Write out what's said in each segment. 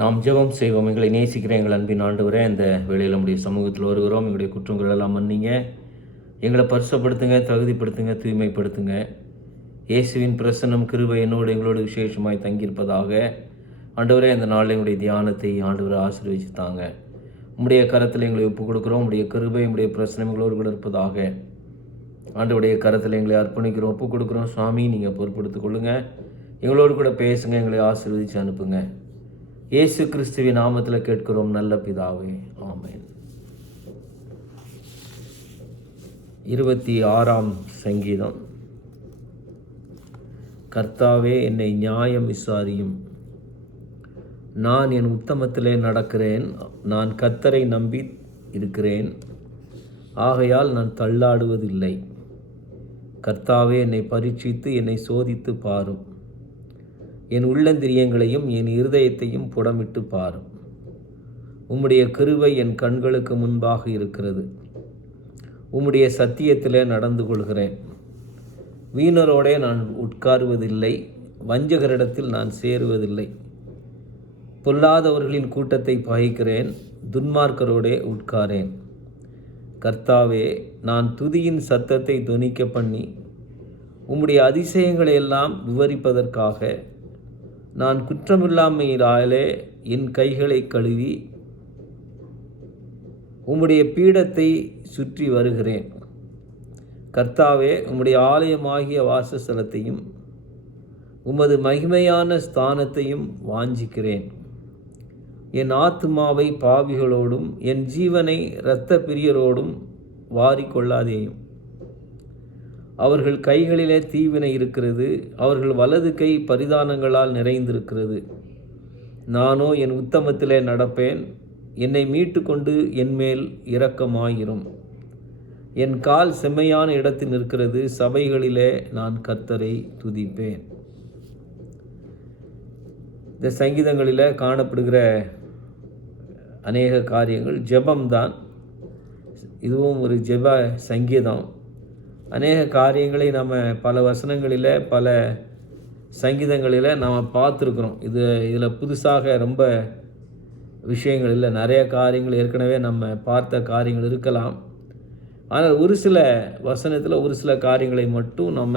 நாம் ஜெபம் செய்வோம். எங்களை நேசிக்கிற எங்கள் அன்பின் ஆண்டவரே, இந்த வேளையில் நம்முடைய சமூகத்தில் வருகிறோம். எங்களுடைய குற்றங்கள் எல்லாம் மன்னிங்க, எங்களை பரிசுப்படுத்துங்க, தகுதிப்படுத்துங்க, தூய்மைப்படுத்துங்க. இயேசுவின் பிரசன்னம் கிருபை என்னோடு எங்களோடு விசேஷமாய் தங்கியிருப்பதாக. ஆண்டவரே, இந்த நாளில் எங்களுடைய தியானத்தை ஆண்டவரை ஆசீர்வதிச்சு தாங்க. உம்முடைய கரத்தில் எங்களை ஒப்புக் கொடுக்குறோம். உம்முடைய கிருபை, உம்முடைய பிரசனம் எங்களோடு கூட இருப்பதாக. ஆண்டவருடைய கரத்தில் எங்களை அர்ப்பணிக்கிறோம், ஒப்புக் கொடுக்குறோம். சுவாமி, நீங்கள் பொறுப்படுத்திக் கொள்ளுங்கள். எங்களோடு கூட பேசுங்க, எங்களை ஆசீர்வதிச்சு அனுப்புங்க. இயேசு கிறிஸ்துவின் நாமத்தில் கேட்கிறோம் நல்ல பிதாவே, ஆமென். 26ஆம் சங்கீதம். கர்த்தாவே, என்னை நியாயம் விசாரியும். நான் என் உத்தமத்திலே நடக்கிறேன். நான் கர்த்தரை நம்பி இருக்கிறேன், ஆகையால் நான் தள்ளாடுவதில்லை. கர்த்தாவே, என்னை பரீட்சித்து என்னை சோதித்து பாரும். என் உள்ளந்திரியங்களையும் என் இருதயத்தையும் புடமிட்டு பாரும். உம்முடைய கிருபை என் கண்களுக்கு முன்பாக இருக்கிறது. உம்முடைய சத்தியத்திலே நடந்து கொள்கிறேன். வீணரோடே நான் உட்காருவதில்லை, வஞ்சகரிடத்தில் நான் சேருவதில்லை. பொல்லாதவர்களின் கூட்டத்தை பகைக்கிறேன், துன்மார்க்கரோடே உட்காரேன். கர்த்தாவே, நான் துதியின் சத்தத்தை தொனிக்க பண்ணி உம்முடைய அதிசயங்களை எல்லாம் விவரிப்பதற்காக நான் குற்றமில்லாமையினாலே என் கைகளை கழுவி உம்முடைய பீடத்தை சுற்றி வருகிறேன். கர்த்தாவே, உம்முடைய ஆலயமாகிய வாசஸ்தலத்தையும் உமது மகிமையான ஸ்தானத்தையும் வாஞ்சிக்கிறேன். என் ஆத்துமாவை பாவிகளோடும் என் ஜீவனை இரத்த பிரியரோடும் வாரிக்கொள்ளாதேயும். அவர்கள் கைகளிலே தீவினை இருக்கிறது, அவர்கள் வலது கை பரிதானங்களால் நிறைந்திருக்கிறது. நானோ என் உத்தமத்திலே நடப்பேன். என்னை மீட்டு கொண்டு என்மேல் இரக்கமாயிரும். என் கால் செம்மையான இடத்தில் நிற்கிறது, சபைகளிலே நான் கர்த்தரை துதிப்பேன். இந்த சங்கீதங்களில் காணப்படுகிற அநேக காரியங்கள் ஜெபம்தான். இதுவும் ஒரு ஜெப சங்கீதம். அநேக காரியங்களை நம்ம பல வசனங்களில் பல சங்கீதங்களில் நாம் பார்த்துருக்குறோம். இதில் புதுசாக ரொம்ப விஷயங்கள் இல்லை. நிறைய காரியங்கள் ஏற்கனவே நம்ம பார்த்த காரியங்கள் இருக்கலாம். ஆனால் ஒரு சில வசனத்தில் ஒரு சில காரியங்களை மட்டும் நம்ம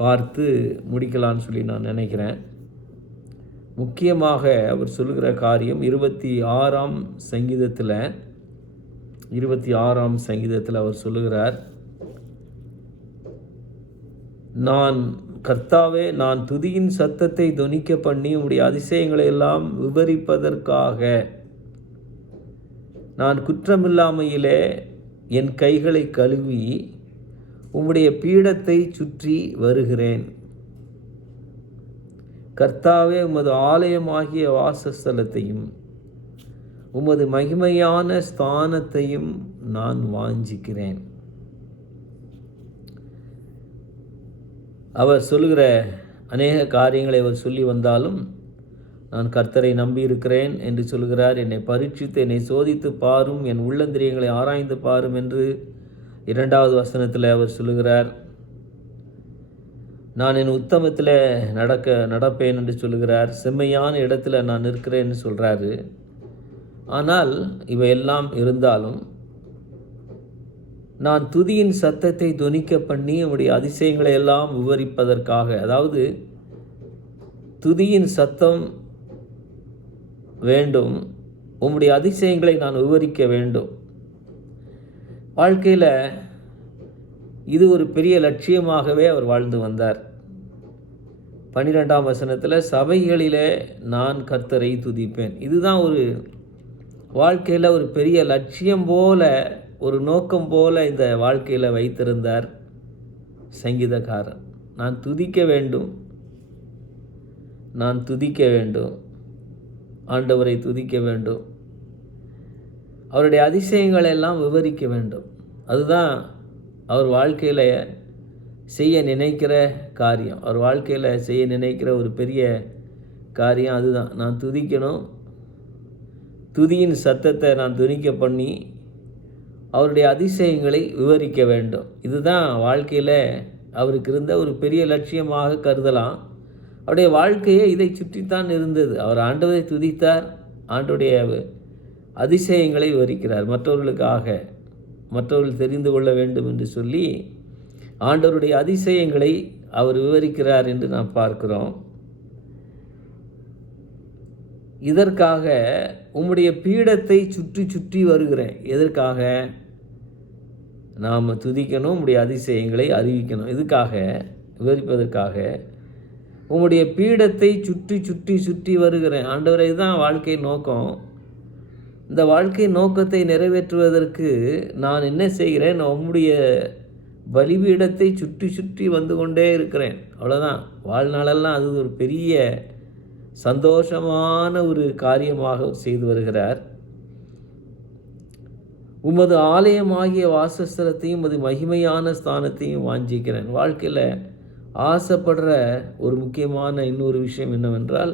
பார்த்து முடிக்கலான்னு சொல்லி நான் நினைக்கிறேன். முக்கியமாக அவர் சொல்லுகிற காரியம் 26ஆம் சங்கீதத்தில் அவர் சொல்லுகிறார், கர்த்தாவே, நான் துதியின் சத்தத்தை தொனிக்க பண்ணி உம்முடைய அதிசயங்களை எல்லாம் விவரிப்பதற்காக நான் குற்றமில்லாமையிலே என் கைகளை கழுவி உம்முடைய பீடத்தை சுற்றி வருகிறேன். கர்த்தாவே, உமது ஆலயமாகிய வாசஸ்தலத்தையும் உமது மகிமையான ஸ்தானத்தையும் நான் வாஞ்சிக்கிறேன். அவர் சொல்லுகிற அநேக காரியங்களை அவர் சொல்லி வந்தாலும், நான் கர்த்தரை நம்பியிருக்கிறேன் என்று சொல்கிறார். என்னை பரீட்சித்து என்னை சோதித்து பாரும், என் உள்ளந்திரியங்களை ஆராய்ந்து பாரும் என்று 2வது வசனத்தில் அவர் சொல்லுகிறார். நான் என் உத்தமத்தில் நடப்பேன் என்று சொல்லுகிறார். செம்மையான இடத்துல நான் நிற்கிறேன்னு சொல்கிறாரு. ஆனால் இவையெல்லாம் இருந்தாலும் நான் துதியின் சத்தத்தை தொனிக்க பண்ணி உம்முடைய அதிசயங்களை எல்லாம் விவரிப்பதற்காக, அதாவது துதியின் சத்தம் வேண்டும், உம்முடைய அதிசயங்களை நான் விவரிக்க வேண்டும். வாழ்க்கையில் இது ஒரு பெரிய லட்சியமாகவே அவர் வாழ்ந்து வந்தார். 12ஆம் வசனத்தில் சபைகளிலே நான் கர்த்தரை துதிப்பேன். இதுதான் ஒரு வாழ்க்கையில் ஒரு பெரிய லட்சியம் போல, ஒரு நோக்கம் போல இந்த வாழ்க்கையில் வைத்திருந்தார் சங்கீதக்காரன். நான் துதிக்க வேண்டும், ஆண்டவரை துதிக்க வேண்டும், அவருடைய அதிசயங்களை எல்லாம் விவரிக்க வேண்டும். அதுதான் அவர் வாழ்க்கையில் செய்ய நினைக்கிற காரியம். அவர் வாழ்க்கையில் செய்ய நினைக்கிற ஒரு பெரிய காரியம் அதுதான். நான் துதிக்கணும், துதியின் சத்தத்தை நான் துணிக்க பண்ணி அவருடைய அதிசயங்களை விவரிக்க வேண்டும். இதுதான் வாழ்க்கையில் அவருக்கு இருந்த ஒரு பெரிய லட்சியமாக கருதலாம். அவருடைய வாழ்க்கையே இதை சுற்றித்தான் இருந்தது. அவர் ஆண்டவரை துதித்தார், ஆண்டவருடைய அதிசயங்களை விவரிக்கிறார். மற்றவர்கள் தெரிந்து கொள்ள வேண்டும் என்று சொல்லி ஆண்டவருடைய அதிசயங்களை அவர் விவரிக்கிறார் என்று நாம் பார்க்கிறோம். இதற்காக உம்முடைய பீடத்தை சுற்றி சுற்றி வருகிறேன். எதற்காக? நாம் துதிக்கணும், உம்முடைய அதிசயங்களை அறிவிக்கணும். இதுக்காக, விவரிப்பதற்காக உம்முடைய பீடத்தை சுற்றி சுற்றி சுற்றி வருகிறேன். ஆண்டவரை தான் வாழ்க்கை நோக்கம். இந்த வாழ்க்கை நோக்கத்தை நிறைவேற்றுவதற்கு நான் என்ன செய்கிறேன்? உம்முடைய பலிபீடத்தை சுற்றி சுற்றி வந்து கொண்டே இருக்கிறேன். அவ்வளோதான். வாழ்நாளெல்லாம் அது ஒரு பெரிய சந்தோஷமான ஒரு காரியமாக செய்து வருகிறார். உமது ஆலயமாகிய வாசஸ்தலத்தையும் அது மகிமையான ஸ்தானத்தையும் வாஞ்சிக்கிறேன். வாழ்க்கையில் ஆசைப்படுற ஒரு முக்கியமான இன்னொரு விஷயம் என்னவென்றால்,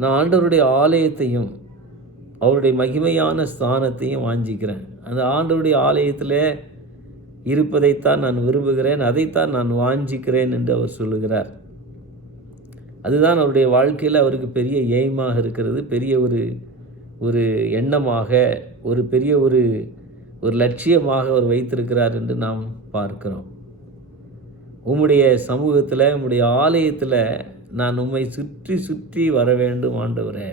நான் ஆண்டவருடைய ஆலயத்தையும் அவருடைய மகிமையான ஸ்தானத்தையும் வாஞ்சிக்கிறேன். அந்த ஆண்டவருடைய ஆலயத்தில் இருப்பதைத்தான் நான் விரும்புகிறேன், அதைத்தான் நான் வாஞ்சிக்கிறேன் என்று அவர் சொல்லுகிறார். அதுதான் அவருடைய வாழ்க்கையில் அவருக்கு பெரிய எய்மாக இருக்கிறது, பெரிய ஒரு எண்ணமாக, ஒரு பெரிய ஒரு லட்சியமாக அவர் வைத்திருக்கிறார் என்று நாம் பார்க்கிறோம். உம்முடைய சமூகத்தில், உம்முடைய ஆலயத்தில் நான் உம்மை சுற்றி சுற்றி வர வேண்டும் ஆண்டவரே,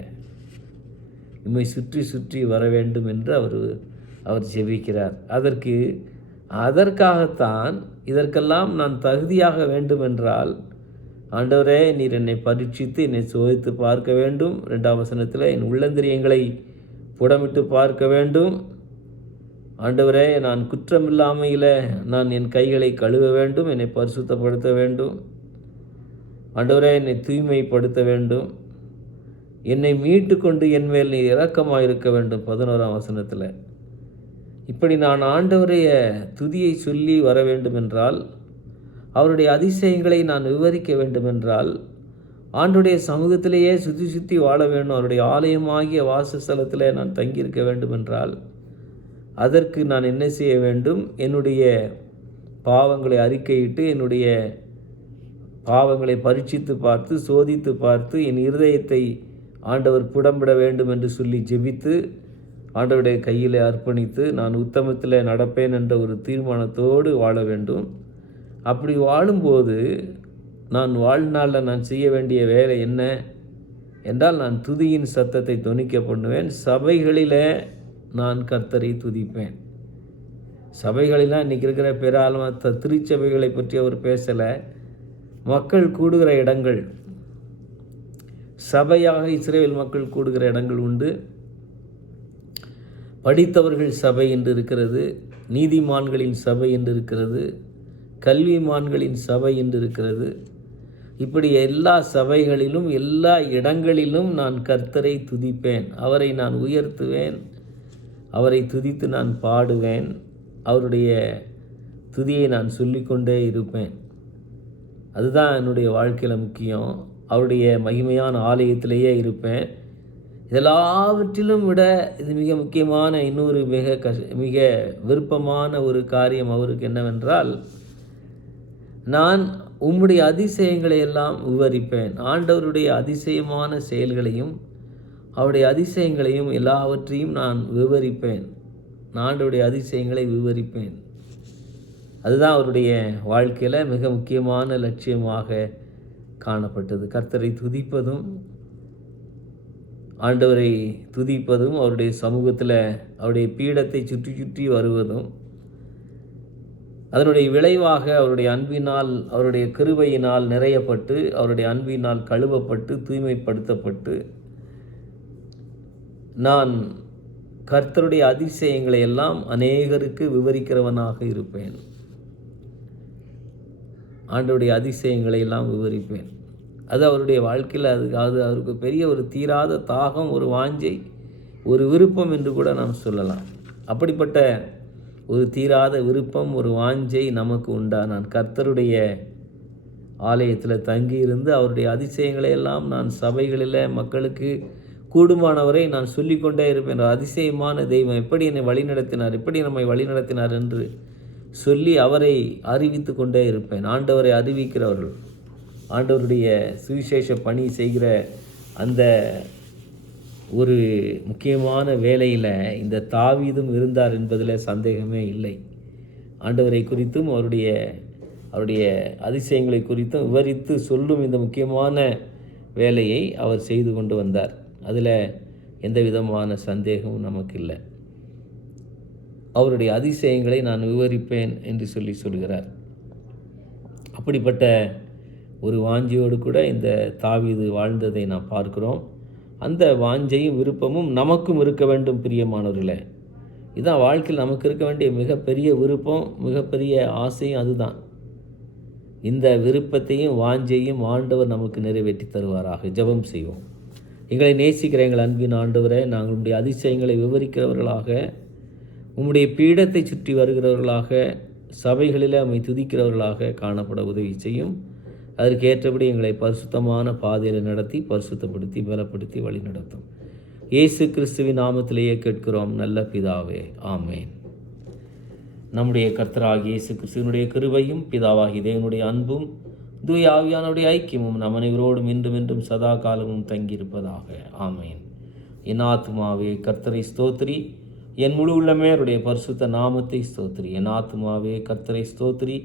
உம்மை சுற்றி சுற்றி வர வேண்டும் என்று அவர் ஜெபிக்கிறார். அதற்காகத்தான் இதற்கெல்லாம் நான் தகுதியாக வேண்டும் என்றால், ஆண்டவரே நீர் என்னை பரீட்சித்து என்னை சோதித்து பார்க்க வேண்டும். 2ஆம் வசனத்தில் என் உள்ளந்திரியங்களை புடமிட்டு பார்க்க வேண்டும். ஆண்டவரே நான் குற்றமில்லாமையில் நான் என் கைகளை கழுவ வேண்டும், என்னை பரிசுத்தப்படுத்த வேண்டும். ஆண்டவரே என்னை தூய்மைப்படுத்த வேண்டும், என்னை மீட்டு கொண்டு என் மேல் நீ இரக்கமாக இருக்க வேண்டும். 11ஆம் வசனத்தில் இப்படி நான் ஆண்டவரைய துதியை சொல்லி வர வேண்டும் என்றால், அவருடைய அதிசயங்களை நான் விவரிக்க வேண்டுமென்றால், ஆண்டுடைய சமூகத்திலேயே சுற்றி சுற்றி வாழ வேண்டும், அவருடைய ஆலயமாகிய வாசஸ்தலத்தில் நான் தங்கியிருக்க வேண்டுமென்றால், அதற்கு நான் என்ன செய்ய வேண்டும்? என்னுடைய பாவங்களை அறிக்கையிட்டு, என்னுடைய பாவங்களை பரீட்சித்து பார்த்து, சோதித்து பார்த்து, என் இருதயத்தை ஆண்டவர் புடம்பிட வேண்டும் என்று சொல்லி ஜெபித்து, ஆண்டவருடைய கையில் அர்ப்பணித்து, நான் உத்தமத்தில் நடப்பேன் என்ற ஒரு தீர்மானத்தோடு வாழ வேண்டும். அப்படி வாழும்போது நான் வாழ்நாளில் நான் செய்ய வேண்டிய வேலை என்ன என்றால், நான் துதியின் சத்தத்தை தொனிக்க பண்ணுவேன். சபைகளில் நான் கர்த்தரை துதிப்பேன். சபைகளெல்லாம் இன்றைக்கி இருக்கிற பெரும்பாலான திருச்சபைகளை பற்றி அவர் பேசலை. மக்கள் கூடுகிற இடங்கள், சபையாக இஸ்ரவேல் மக்கள் கூடுகிற இடங்கள் உண்டு. படித்தவர்கள் சபை என்று இருக்கிறது, நீதிமான்களின் சபை என்று இருக்கிறது, கல்விமான்களின் சபை என்று இருக்கிறது. இப்படி எல்லா சபைகளிலும் எல்லா இடங்களிலும் நான் கர்த்தரை துதிப்பேன், அவரை நான் உயர்த்துவேன், அவரை துதித்து நான் பாடுவேன், அவருடைய துதியை நான் சொல்லிக்கொண்டே இருப்பேன். அதுதான் என்னுடைய வாழ்க்கையில் முக்கியம். அவருடைய மகிமையான ஆலயத்திலேயே இருப்பேன். இதெல்லாவற்றிலும் விட இது மிக முக்கியமான இன்னொரு மிக விருப்பமான ஒரு காரியம் அவருக்கு என்னவென்றால், நான் உம்முடைய அதிசயங்களை எல்லாம் விவரிப்பேன். ஆண்டவருடைய அதிசயமான செயல்களையும் அவருடைய அதிசயங்களையும் எல்லாவற்றையும் நான் விவரிப்பேன். ஆண்டவருடைய அதிசயங்களை விவரிப்பேன். அதுதான் அவருடைய வாழ்க்கையில் மிக முக்கியமான லட்சியமாக காணப்பட்டது. கர்த்தரை துதிப்பதும், ஆண்டவரை துதிப்பதும், அவருடைய சமூகத்தில் அவருடைய பீடத்தை சுற்றி சுற்றி வருவதும், அதனுடைய விளைவாக அவருடைய அன்பினால், அவருடைய கிருபையினால் நிறையப்பட்டு, அவருடைய அன்பினால் கழுவப்பட்டு, தூய்மைப்படுத்தப்பட்டு, நான் கர்த்தருடைய அதிசயங்களை எல்லாம் அநேகருக்கு விவரிக்கிறவனாக இருப்பேன். ஆண்டவருடைய அதிசயங்களை எல்லாம் விவரிப்பேன். அது அவருடைய வாழ்க்கையில் அது அவருக்கு பெரிய ஒரு தீராத தாகம், ஒரு வாஞ்சை, ஒரு விருப்பம் என்று கூட நாம் சொல்லலாம். அப்படிப்பட்ட ஒரு தீராத விருப்பம், ஒரு வாஞ்சை நமக்கு உண்டா? நான் கர்த்தருடைய ஆலயத்தில் தங்கியிருந்து அவருடைய அதிசயங்களை எல்லாம் நான் சபைகளில் மக்களுக்கு கூடுமானவரை நான் சொல்லிக்கொண்டே இருப்பேன். அதிசயமான தெய்வம் எப்படி என்னை வழிநடத்தினார், எப்படி நம்மை வழிநடத்தினார் என்று சொல்லி அவரை அறிவித்து கொண்டே இருப்பேன். ஆண்டவரை அறிவிக்கிறவர்கள், ஆண்டவருடைய சுவிசேஷ பணி செய்கிற அந்த ஒரு முக்கியமான வேலையில் இந்த தாவீதும் இருந்தார் என்பதில் சந்தேகமே இல்லை. ஆண்டவரை குறித்தும் அவருடைய அதிசயங்களை குறித்தும் விவரித்து சொல்லும் இந்த முக்கியமான வேலையை அவர் செய்து கொண்டு வந்தார். அதில் எந்த விதமான சந்தேகமும் நமக்கு இல்லை. அவருடைய அதிசயங்களை நான் விவரிப்பேன் என்று சொல்கிறார். அப்படிப்பட்ட ஒரு வாஞ்சையோடு கூட இந்த தாவீது வாழ்ந்ததை நாம் பார்க்கிறோம். அந்த வாஞ்சையும் விருப்பமும் நமக்கும் இருக்க வேண்டும் பிரியமானவர்களே. இதுதான் வாழ்க்கையில் நமக்கு இருக்க வேண்டிய மிகப்பெரிய விருப்பம், மிகப்பெரிய ஆசையும் அதுதான். இந்த விருப்பத்தையும் வாஞ்சையும் ஆண்டவர் நமக்கு நிறைவேற்றி தருவாராக. ஜெபம் செய்வோம். எங்களை நேசிக்கிற எங்கள் அன்பின் ஆண்டவரே, நாங்கள் உம்முடைய அதிசயங்களை விவரிக்கிறவர்களாக, உம்முடைய பீடத்தை சுற்றி வருகிறவர்களாக, சபைகளில் உம்மை துதிக்கிறவர்களாக காணப்பட உதவி செய்யும். அதற்கு ஏற்றபடி எங்களை பரிசுத்தமான பாதையில் நடத்தி பரிசுத்தப்படுத்தி பலப்படுத்தி வழி நடத்தும். இயேசு கிறிஸ்துவின் நாமத்திலேயே கேட்கிறோம் நல்ல பிதாவே, ஆமேன். நம்முடைய கர்த்தராகிய இயேசு கிறிஸ்துவினுடைய கிருபையும் பிதாவாகிய தேவனுடைய அன்பும் தூய ஆவியானவருடைய ஐக்கியமும் நம் அனைவரோடும் இன்றும் என்றும் சதா காலமும் தங்கியிருப்பதாக, ஆமேன். என் ஆத்துமாவே கர்த்தரை ஸ்தோத்திரி, என் முழு உள்ளமே அவருடைய பரிசுத்த நாமத்தை ஸ்தோத்திரி. என் ஆத்துமாவே கர்த்தரை ஸ்தோத்திரி,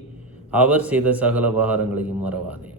அவர் செய்த சகல உபகாரங்களையும் மறவாதே.